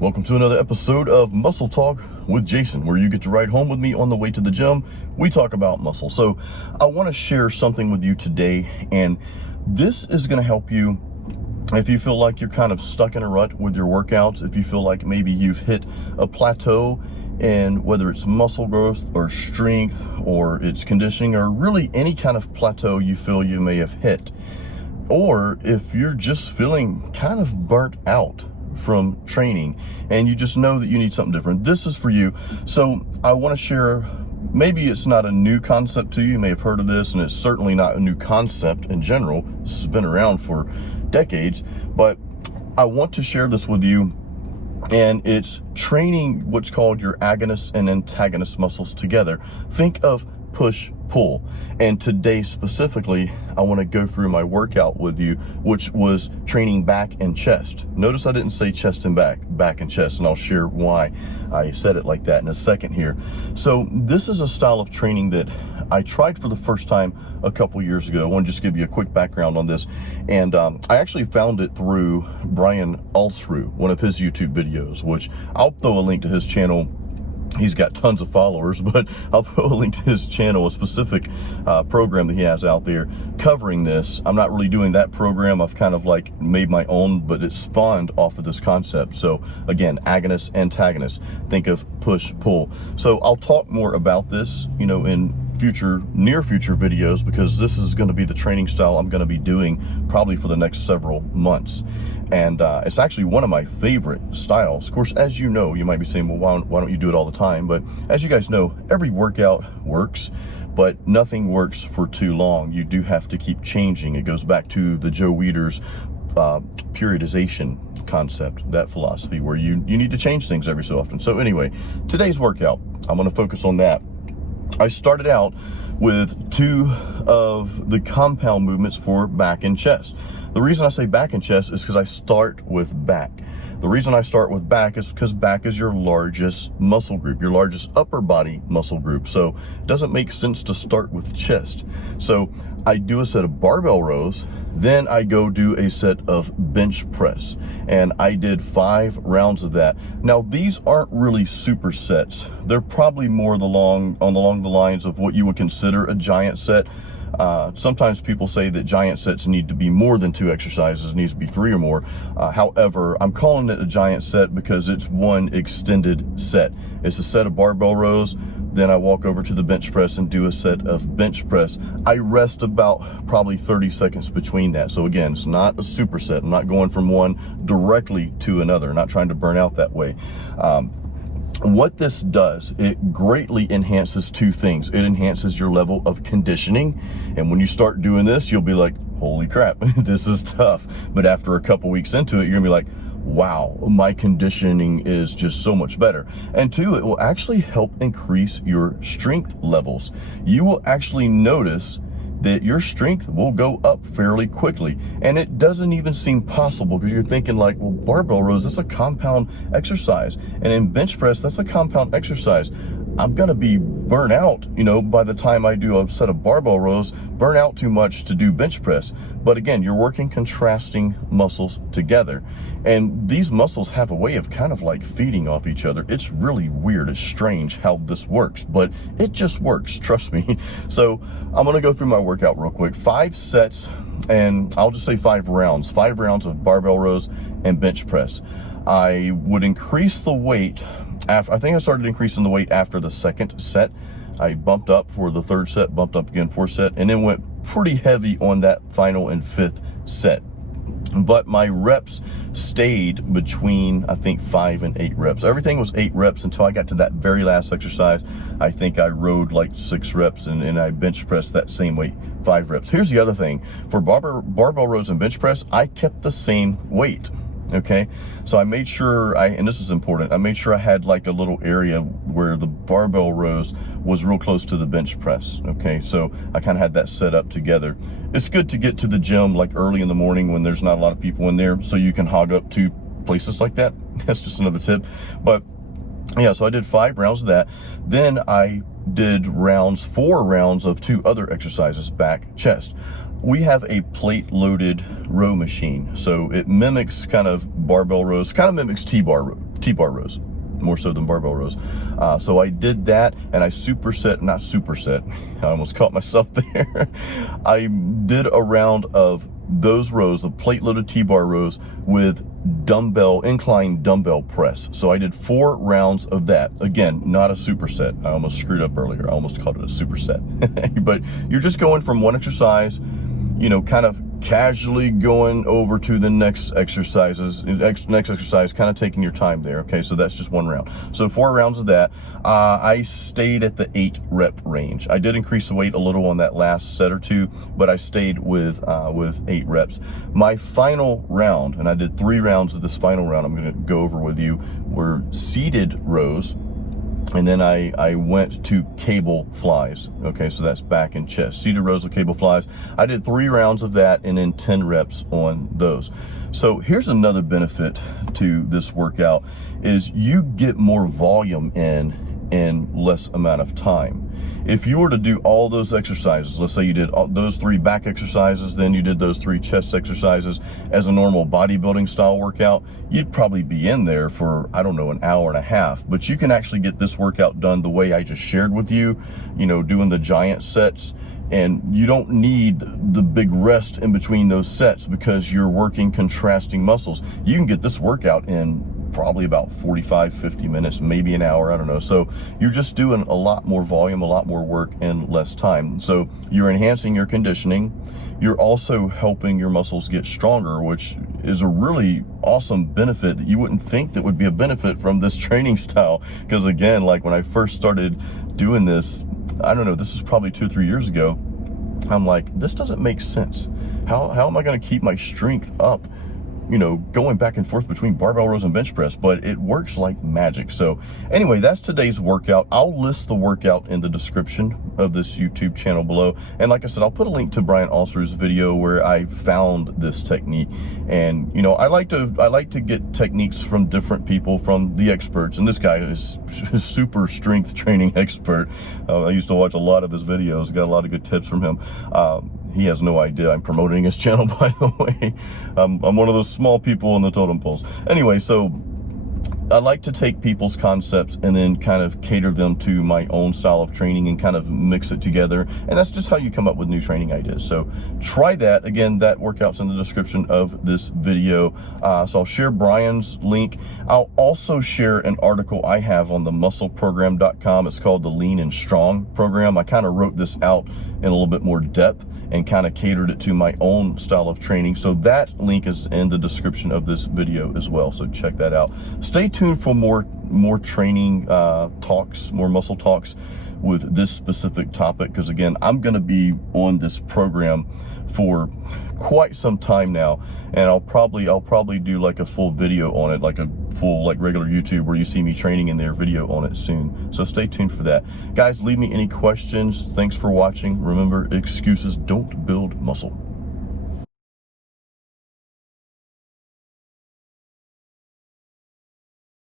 Welcome to another episode of Muscle Talk with Jason, where you get to ride home with me on the way to the gym. We talk about muscle. So I want to share something with you today, and this is going to help you if you feel like you're kind of stuck in a rut with your workouts, if you feel like maybe you've hit a plateau, and whether it's muscle growth or strength or it's conditioning or really any kind of plateau you feel you may have hit, or if you're just feeling kind of burnt out from training and you just know that you need something different, this is for you. So I want to share, maybe it's not a new concept to you, you may have heard of this, and it's certainly not a new concept in general. This has been around for decades, but I want to share this with you, and it's training what's called your agonist and antagonist muscles together. Think of push-pull, and today specifically I want to go through my workout with you, which was training back and chest. Notice I didn't say chest and back and chest, and I'll share why I said it like that in a second here. So this is a style of training that I tried for the first time a couple years ago. I want to just give you a quick background on this, and I actually found it through Brian Alsruhe, one of his YouTube videos, which I'll throw a link to his channel. He's got tons of followers, but I'll throw a link to his channel, a specific program that he has out there covering this. I'm not really doing that program. I've kind of like made my own, but it spawned off of this concept. So again, agonist, antagonist, think of push, pull. So I'll talk more about this, in near future videos, because this is going to be the training style I'm going to be doing probably for the next several months. And it's actually one of my favorite styles. Of course, as you know, you might be saying, well, why don't you do it all the time? But as you guys know, every workout works, but nothing works for too long. You do have to keep changing. It goes back to the Joe Weider's periodization concept, that philosophy where you need to change things every so often. So anyway, today's workout, I'm going to focus on that. I started out with two of the compound movements for back and chest. The reason I say back and chest is because I start with back. The reason I start with back is because back is your largest muscle group, your largest upper body muscle group. So it doesn't make sense to start with chest. So I do a set of barbell rows, then I go do a set of bench press. And I did 5 rounds of that. Now, these aren't really supersets. They're probably more along the lines of what you would consider a giant set. Sometimes people say that giant sets need to be more than 2 exercises, it needs to be 3 or more. However, I'm calling it a giant set because it's one extended set. It's a set of barbell rows, then I walk over to the bench press and do a set of bench press. I rest about probably 30 seconds between that. So again, it's not a superset. I'm not going from one directly to another, not trying to burn out that way. What this does, it greatly enhances 2 things. It enhances your level of conditioning, and when you start doing this, you'll be like, holy crap, this is tough. But after a couple weeks into it, you're gonna be like, wow, my conditioning is just so much better. And 2, it will actually help increase your strength levels. You will actually notice that your strength will go up fairly quickly. And it doesn't even seem possible because you're thinking like, well, barbell rows, that's a compound exercise. And in bench press, that's a compound exercise. I'm gonna be burnt out, by the time I do a set of barbell rows, burn out too much to do bench press. But again, you're working contrasting muscles together. And these muscles have a way of kind of like feeding off each other. It's really weird, it's strange how this works, but it just works, trust me. So I'm gonna go through my workout real quick. 5 sets, and I'll just say 5 rounds. 5 rounds of barbell rows and bench press. I would increase the weight after, I think I started increasing the weight after the 2nd set. I bumped up for the 3rd set, bumped up again 4th set, and then went pretty heavy on that final and 5th set. But my reps stayed between, I think, 5 and 8 reps. Everything was 8 reps until I got to that very last exercise. I think I rode like 6 reps and I bench pressed that same weight, 5 reps. Here's the other thing. For barbell rows and bench press, I kept the same weight. Okay, so I made sure and this is important, I made sure I had like a little area where the barbell rows was real close to the bench press. Okay, so I kind of had that set up together. It's good to get to the gym like early in the morning when there's not a lot of people in there, so you can hog up to places like that. That's just another tip. But yeah, so I did 5 rounds of that. Then I did 4 rounds of 2 other exercises, back, chest. We have a plate loaded row machine. So it mimics kind of barbell rows, kind of mimics T-bar T-bar rows, more so than barbell rows. So I did that, and I not superset, I almost caught myself there. I did a round of those rows, of plate-loaded T-bar rows with incline dumbbell press. So I did 4 rounds of that. Again, not a superset. I almost screwed up earlier. I almost called it a superset. But you're just going from one exercise, you know, kind of casually going over to the next exercise, kind of taking your time there. Okay, so that's just 1 round. So 4 rounds of that. I stayed at the 8 rep range. I did increase the weight a little on that last set or 2, but I stayed with 8 reps. My final round, and I did 3 rounds of this final round I'm going to go over with you, were seated rows. And then I went to cable flies. Okay, so that's back and chest. Seated rows of cable flies. I did 3 rounds of that and then 10 reps on those. So here's another benefit to this workout is you get more volume in less amount of time. If you were to do all those exercises, let's say you did those 3 back exercises, then you did those 3 chest exercises as a normal bodybuilding style workout, you'd probably be in there for, I don't know, an hour and a half. But you can actually get this workout done the way I just shared with you, you know, doing the giant sets. And you don't need the big rest in between those sets because you're working contrasting muscles. You can get this workout in probably about 45, 50 minutes, maybe an hour, I don't know. So you're just doing a lot more volume, a lot more work in less time. So you're enhancing your conditioning. You're also helping your muscles get stronger, which is a really awesome benefit that you wouldn't think that would be a benefit from this training style. Because again, like when I first started doing this, I don't know, this is probably 2 or 3 years ago, I'm like, this doesn't make sense. How am I going to keep my strength up, you know, going back and forth between barbell rows and bench press? But it works like magic. So anyway, that's today's workout. I'll list the workout in the description of this YouTube channel below. And like I said, I'll put a link to Brian Alsruhe's video where I found this technique. And you know, I like to get techniques from different people, from the experts. And this guy is a super strength training expert. I used to watch a lot of his videos, got a lot of good tips from him. He has no idea I'm promoting his channel, by the way. I'm one of those small people on the totem poles. Anyway, so I like to take people's concepts and then kind of cater them to my own style of training and kind of mix it together. And that's just how you come up with new training ideas. So try that. Again, that workout's in the description of this video. So I'll share Brian's link. I'll also share an article I have on the muscleprogram.com. It's called the Lean and Strong program. I kind of wrote this out in a little bit more depth and kind of catered it to my own style of training. So that link is in the description of this video as well. So check that out. Stay tuned for more training talks, more muscle talks with this specific topic. Because again, I'm going to be on this program for quite some time now, and I'll probably do like a full video on it, like a full like regular YouTube where you see me training in their video on it soon. So stay tuned for that. Guys, leave me any questions. Thanks for watching. Remember, excuses don't build muscle.